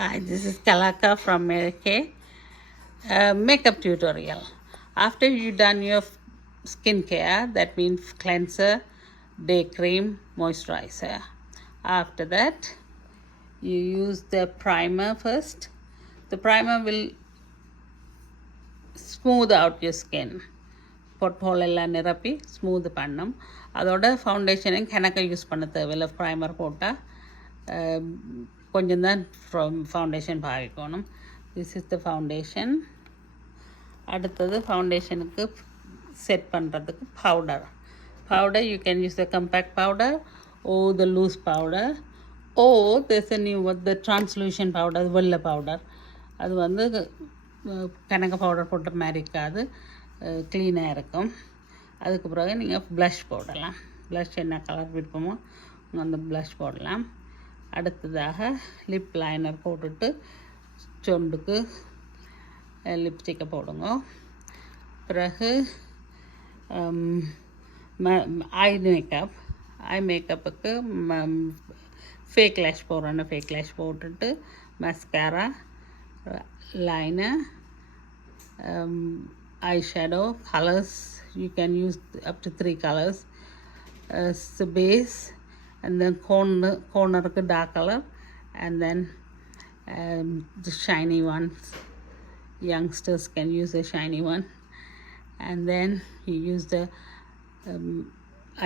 Hi, this is Kalaka from Merike. Makeup tutorial. After you done your skincare, that means cleanser, day cream, moisturizer. After that, you use the primer first. The primer will smooth out your skin. பொட்ஹோல் எல்லாம் நிரப்பி ஸ்மூத் பண்ணும். அதோட ஃபவுண்டேஷனையும் கணக்க யூஸ் பண்ண தேவையில்லை. ப்ரைமர் போட்டால் கொஞ்சம் தான் ஃபவுண்டேஷன் பாவிக்கணும். This is the foundation. அடுத்தது ஃபவுண்டேஷனுக்கு செட் பண்ணுறதுக்கு powder you can use the compact powder or the loose powder or there's a new the translucent powder வெள்ளை பவுடர். அது வந்து கணக்க பவுடர் போட்ட மாதிரி இருக்காது, க்ளீனாக இருக்கும். அதுக்கு பிறகு நீங்கள் ப்ளஷ் போடலாம். ப்ளஷ் என்ன கலர் விருப்பமோ அந்த ப்ளஷ் போடலாம். அடுத்ததாக லிப் லைனர் போட்டுட்டு சொண்டுக்கு லிப்ஸ்டிக்கை போடுங்க. பிறகு ஐ மேக்கப்புக்கு ஃபேக் லேஷ் போடுறேன்னு ஃபேக் லேஷ் போட்டுட்டு mascara, liner, eyeshadow colors. You can use up to 3 colors as the base, and then corner dark color, and then the shiny ones. Youngsters can use the shiny one, and then you use the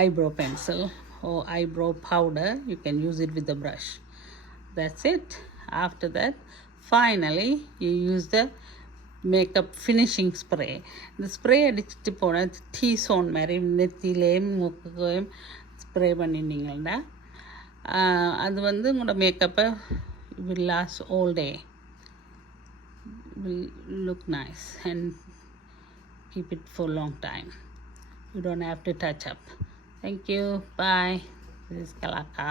eyebrow pencil or eyebrow powder. You can use it with the brush. That's it. After that, finally you use the makeup finishing spray. இந்த ஸ்ப்ரே அடிச்சுட்டு போனால் tea zone மாதிரி நெத்திலேயும் மூக்குக்கையும் ஸ்ப்ரே பண்ணிட்டீங்கன்னா அது வந்து உங்களோட மேக்கப்பை will last all day, will look nice and keep it for a long time. You don't have to touch up. Thank you. Bye. This is Kalaka.